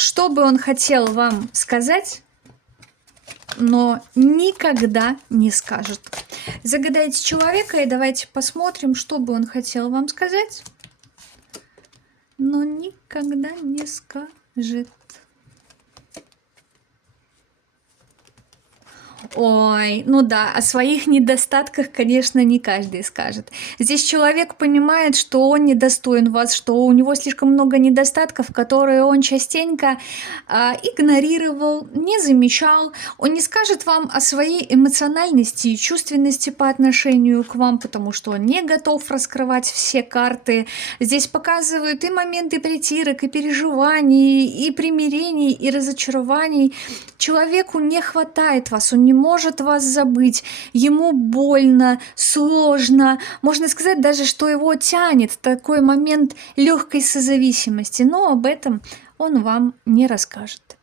что бы он хотел вам сказать, но никогда не скажет. Загадайте человека и давайте посмотрим, что бы он хотел вам сказать, но никогда не скажет. Ой, ну да, о своих недостатках, конечно, не каждый скажет. Здесь человек понимает, что он недостоин вас, что у него слишком много недостатков, которые он частенько игнорировал, не замечал. Он не скажет вам о своей эмоциональности и чувственности по отношению к вам, потому что он не готов раскрывать все карты. Здесь показывают и моменты притирок, и переживаний, и примирений, и разочарований. Человеку не хватает вас, он не может вас забыть, ему больно, сложно, можно сказать даже, что его тянет такой момент легкой созависимости, но об этом он вам не расскажет.